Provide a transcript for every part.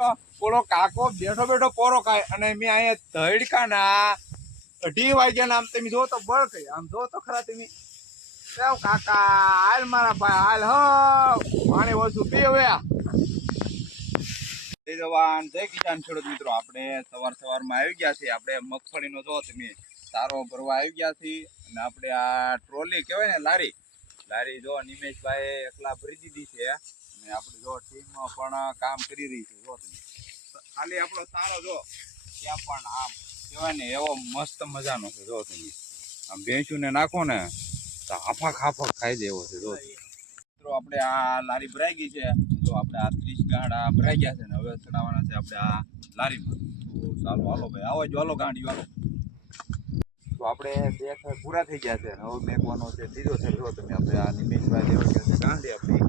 ઓલો કાકો બેઠો બેઠો પોરો ખાય અને મેં અહીંયા ધડકાના 2:30 વાગ્યા આમ તમે જો તો બળ કઈ આમ જો તો ખરા તમે કાકા હાલ મારા ભાઈ હાલ પાણી ઓછું પીવે જવાન જય કિસાન ખેડૂત મિત્રો આપણે સવારમાં આવી ગયા છીએ આપણે મગફળીનો જો તમે સારો ભરવા આવી ગયા છીએ અને આપણે આ ટ્રોલી કહેવાય ને લારી જો નિમેશભાઈ એકલા ભરી દીધી છે અને આપણે જો ટીમમાં પણ કામ કરી રહી છે જો તમે ખાલી આપણો સારો જો ત્યાં પણ આમ કહેવાય ને એવો મસ્ત મજાનો છે જો તમે આમ ભેંસું ને નાખો ને તો હાફક ખાઈ દેવો છે જો મિત્રો આપણે આ લારી ભરાઈ ગઈ છે તો આપણે આ 30 ગાંડા ભરાઈ ગયા છે ને હવે ચડાવવાના છે આપણે આ લારીમાં તો ચાલો હાલો ભાઈ આવો જો હાલો ગાંડી હાલો તો આપણે બે પૂરા થઈ ગયા છે હવે મેકવાનો છે ત્રીજો છે જો તમે આપણે આ નિમેશભાઈ લેવા ગયા છે ગાંડી આપણી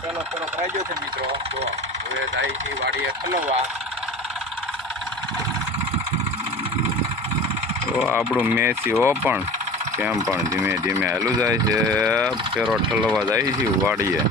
પેલો ભરાઈ ગયો છે મિત્રો તો હવે જાય છે વાડીએ ખલવવા તો આપણું મેસી પણ કેમ પણ ધીમે ધીમે હાલું જાય છે પેરો ઠલવા જાય છે વાડીએ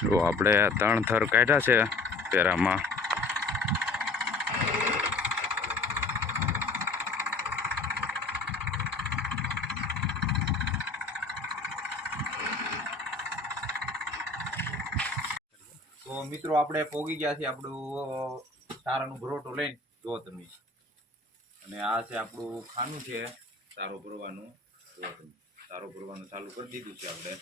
તો આપણે 3 થર કાઢ્યા છે પેરામાં તો મિત્રો આપણે પોગી ગયા છે આપણું સારાનું ભરોટો લઈને જો તમે અને આ છે આપણું ખાનું છે સારો ભરવાનું જો તમે સારો ભરવાનું ચાલુ કરી દીધું છે આપણે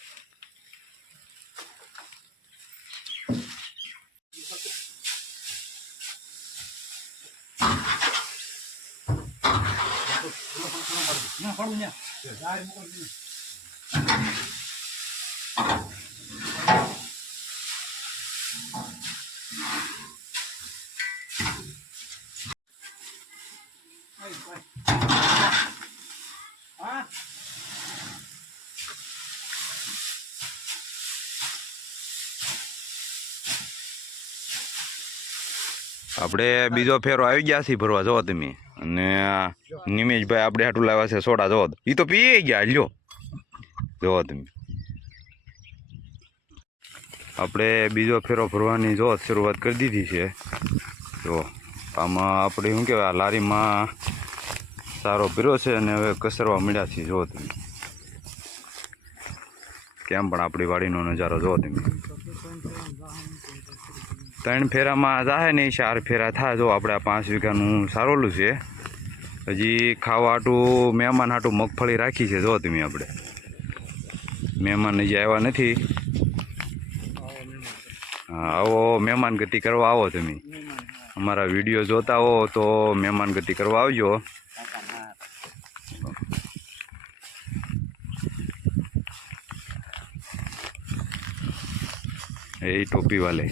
આપણે બીજો ફેરો આવી ગયા છીએ ભરવા જો તમે અને નિમેશભાઈ આપણે હાટું લાવ્યા છે સોડા જો એ તો પી ગયા લ્યો જો તમે આપણે બીજો ફેરો ભરવાની જો શરૂઆત કરી દીધી છે જો આમાં આપણે શું કહેવાય આ લારીમાં સારો ભર્યો છે અને હવે કસરવા મળ્યા છીએ જો તમે કેમ પણ આપણી વાડીનો નજારો જો તમે 3 ફેરામાં જાય નહીં 4 ફેરા થાય જો આપણે 5 વીઘાનું સારોલું છે હજી ખાવા હાટું મહેમાન હાટું મગફળી રાખી છે જો તમે આપણે મહેમાન હજી આવ્યા નથી હા આવો મહેમાન ગતિ કરવા આવો તમે અમારા વિડીયો જોતા હો તો મહેમાન ગતિ કરવા આવજો એ ટોપી વાલે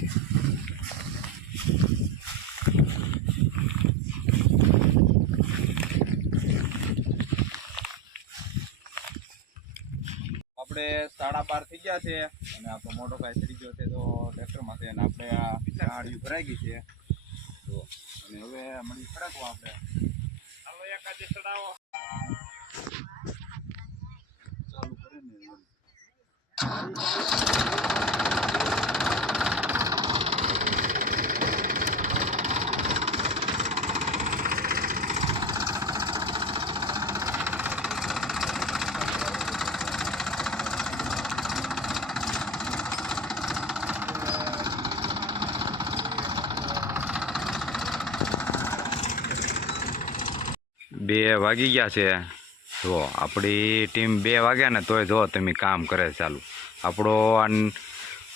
આપણે 12:30 થઈ ગયા છે અને આપણો મોટો ભાઈ ચડી ગયો છે તો ટ્રેક્ટરમાં છે અને આપણે આ ગાડી ભરાઈ ગઈ છે તો અને હવે મળી ફરકવા આપણે હાલો એકાદે ચડાવો ચાલુ કરે ને 2 વાગી ગયા છે. જો આપણી ટીમ 2 વાગ્યા ને તોય જો તમે કામ કરે ચાલુ. આપણો આ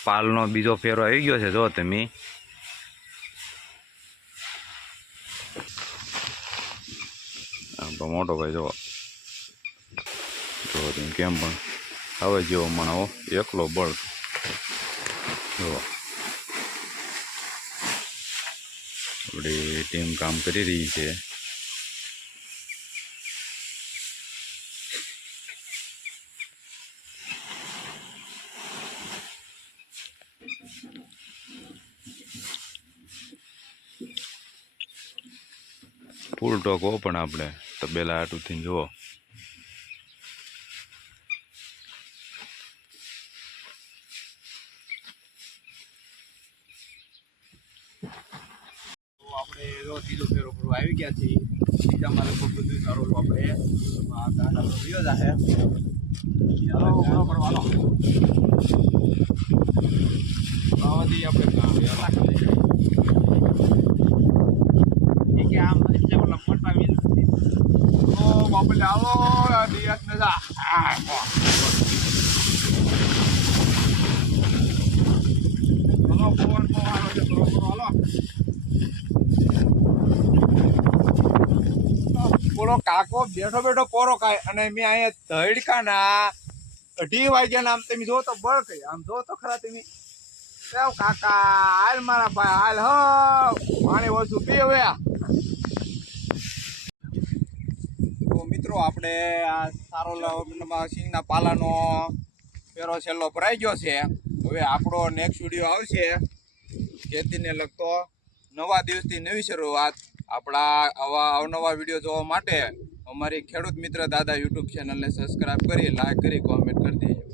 પાલનો બીજો ફેરો આવી ગયો છે. જો તમે મોટો ભાઈ જો તમે કેમ પણ હવે જેવો મને એકલો બળ જો આપણી ટીમ કામ કરી રહી છે. ફૂલ ટોક હો પણ આપણે તબેલા આટુથી જુઓ. આપણે ત્રીજો ફેરો ફરવા આવી ગયા છીએ. બીજામાં લગભગ બધું સારું આપણે આ ગાંડા વિયો જાહે. બરોબર વાલો આવાથી આપણે કે આમ એટલે મતલબ મોટા વીલ ઓ બાપલે આવો દિવસ ને જા હાલો ફોન હાલો છે બરોબર હાલો બોલો કાકો બેઠો બેઠો પોરો ખાય અને મેં અહીંયા ધડકા ના 2:30 વાગ્યા આમ તમે જો તો બળ કઈ આમ જો તો ખરા તમે કાકા હાલ મારા ભાઈ હાલ હો પાણી ઓછું પીવે. તો મિત્રો આપણે આ સારો સિંગના પાલાનો ફેરો છેલ્લો ભરાઈ ગયો છે. હવે આપણો નેક્સ્ટ વિડીયો આવશે ખેતીને લગતો. નવા દિવસથી નવી શરૂઆત. આપણા આવા અવનવા વિડીયો જોવા માટે અમારી ખેડૂત મિત્ર દાદા યુટ્યુબ ચેનલને સબસ્ક્રાઈબ કરી, લાઈક કરી, કોમેન્ટ કરી દેજો.